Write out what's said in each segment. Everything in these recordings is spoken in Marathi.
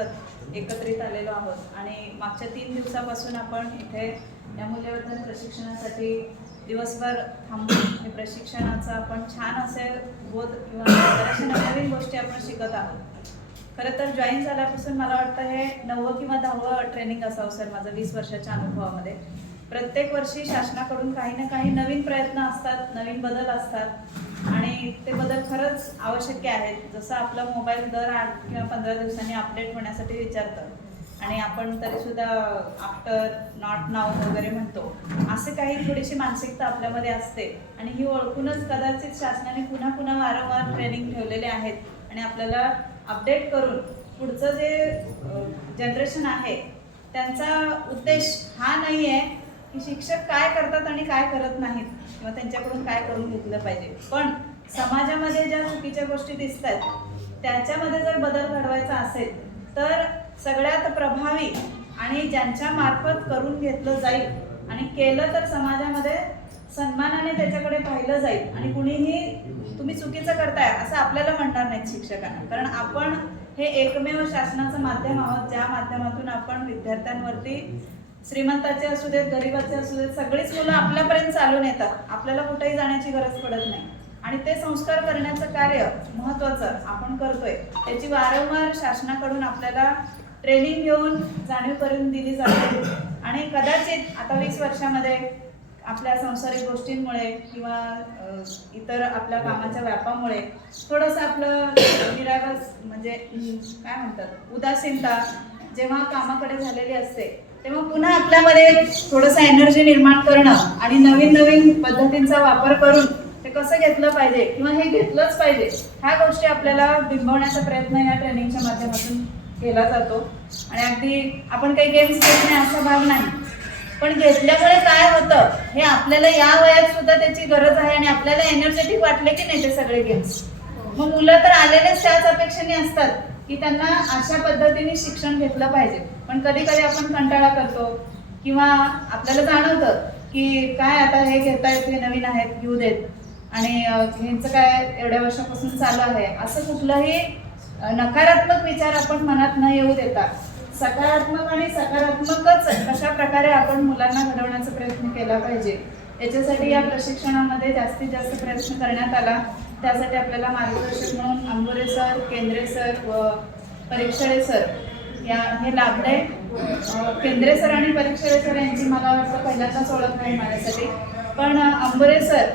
अंतर्गत एकत्रित आलेलो आहोत आणि मागच्या 3 दिवसापासून आपण इथे या मूल्यवर्धन प्रशिक्षणासाठी दिवसभर थांबून हे प्रशिक्षणाचं आपण छान असे बोध किंवा बऱ्याचशा नवीन गोष्टी आपण शिकत आहोत. खरं तर जॉईन झाल्यापासून मला वाटतं हे 9वं किंवा 10वं ट्रेनिंग असावं सर माझं 20 वर्षाच्या अनुभवामध्ये. प्रत्येक वर्षी शासनाकडून काही ना काही नवीन प्रयत्न असतात, नवीन बदल असतात आणि ते बदल खरंच आवश्यक आहेत. जसं आपला मोबाईल दर 8 किंवा 15 दिवसांनी अपडेट होण्यासाठी विचारतं आणि आपण तरीसुद्धा आफ्टर, नॉट नाव वगैरे म्हणतो. असे काही थोडीशी मानसिकता आपल्यामध्ये असते आणि ही ओळखूनच कदाचित शासनाने पुन्हा पुन्हा वारंवार ट्रेनिंग ठेवलेले आहेत आणि आपल्याला अपडेट करून पुढचं जे जनरेशन आहे त्यांचा उद्देश हा नाही आहे की शिक्षक काय करतात आणि काय करत नाहीत किंवा त्यांच्याकडून काय करून घेतलं पाहिजे, पण समाजामध्ये ज्या चुकीच्या गोष्टी दिसतात त्याच्यामध्ये जर बदल घडवायचा असेल तर सगळ्यात प्रभावी आणि ज्यांच्या मार्फत करून घेतलं जाईल आणि केलं तर समाजामध्ये सन्मानाने त्याच्याकडे पाहिलं जाईल आणि कुणीही तुम्ही चुकीचं करताय असं आपल्याला म्हणणार नाहीत शिक्षकांना. कारण आपण हे एकमेव शासनाचं माध्यम आहोत ज्या माध्यमातून आपण विद्यार्थ्यांवरती श्रीमंताचे असू देत, गरिबाचे असू देत, सगळीच मुलं आपल्यापर्यंत चालून येतात. आपल्याला कुठेही जाण्याची गरज पडत नाही आणि ते संस्कार करण्याचं कार्य महत्त्वाचं आपण करतोय. त्याची वारंवार शासनाकडून आपल्याला ट्रेनिंग घेऊन जाणीव करून दिली जाते आणि कदाचित आता 20 वर्षामध्ये आपल्या सांसारिक गोष्टींमुळे किंवा इतर आपल्या कामाच्या व्यापामुळे थोडंसं आपलं निरागस म्हणजे काय म्हणतात उदासीनता जेव्हा कामाकडे झालेली असते तेव्हा पुन्हा आपल्यामध्ये थोडंसं एनर्जी निर्माण करणं आणि नवीन नवीन पद्धतींचा वापर करून ते कसं घेतलं पाहिजे किंवा हे घेतलंच पाहिजे ह्या गोष्टी आपल्याला बिंबवण्याचा प्रयत्न या ट्रेनिंगच्या माध्यमातून केला जातो. आणि अगदी आपण काही गेम्स घेत नाही असा भाग नाही, पण घेतल्यामुळे काय होतं हे आपल्याला या वयात सुद्धा त्याची गरज आहे आणि आपल्याला एनर्जेटिक वाटले की नाही ते सगळे गेम्स. मग मुलं तर आलेलेच त्याच अपेक्षेने असतात की त्यांना अशा पद्धतीने शिक्षण घेतलं पाहिजे, पण कधी कधी आपण कंटाळा करतो किंवा आपल्याला जाणवतं की काय आता हे घेतायत, हे नवीन आहेत, घेऊ देत आणि ह्यांचं काय एवढ्या वर्षापासून चालू आहे, असं कुठलंही नकारात्मक विचार आपण मनात न येऊ देता सकारात्मक आणि सकारात्मकच कशा प्रकारे आपण मुलांना घडवण्याचा प्रयत्न केला पाहिजे याच्यासाठी या प्रशिक्षणामध्ये जास्तीत जास्त प्रयत्न करण्यात आला. त्यासाठी आपल्याला मार्गदर्शक म्हणून अंबुरे सर, केंद्रे सर व परीक्षळे सर हे लाभले. केंद्रे सर आणि परीक्षळे सर यांची मला वाटतं पहिल्यांदाच ओळख आहे माझ्यासाठी, पण अंबुरे सर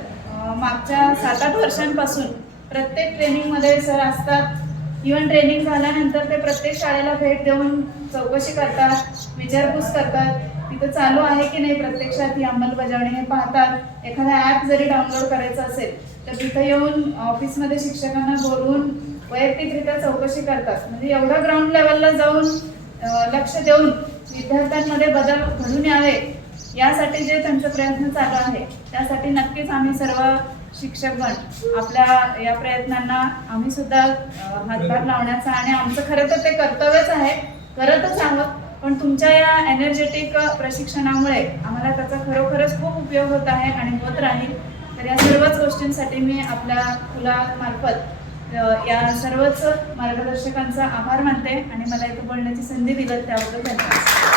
मागच्या 7-8 वर्षांपासून प्रत्येक ट्रेनिंगमध्ये सर असतात. इव्हन ट्रेनिंग झाल्यानंतर ते प्रत्येक शाळेला भेट देऊन चौकशी करतात, विचारपूस करतात, तिथं चालू आहे की नाही प्रत्यक्षात ही अंमलबजावणी हे पाहतात. एखादा ॲप जरी डाउनलोड करायचं असेल तर तिथं येऊन ऑफिसमध्ये शिक्षकांना बोलवून वैयक्तिकरित्या चौकशी करतात. म्हणजे एवढं ग्राउंड लेवलला जाऊन लक्ष देऊन विद्यार्थ्यांमध्ये बदल घडून यावे यासाठी जे त्यांचा प्रयत्न चालू आहे त्यासाठी नक्कीच आम्ही सर्व शिक्षकगण आपल्या या प्रयत्नांना आम्ही सुद्धा हातभार लावण्याचा आणि आमचं खरं तर ते कर्तव्यच आहे, करतच आहोत. पण तुमच्या या एनर्जेटिक प्रशिक्षणामुळे आम्हाला त्याचा खरोखरच खूप उपयोग होत आहे आणि होत राहील. तर या सर्वच गोष्टींसाठी मी आपल्या मुलामार्फत या सर्वच मार्गदर्शकांचा आभार मानते आणि मला इथं बोलण्याची संधी दिली त्याबद्दल धन्यवाद.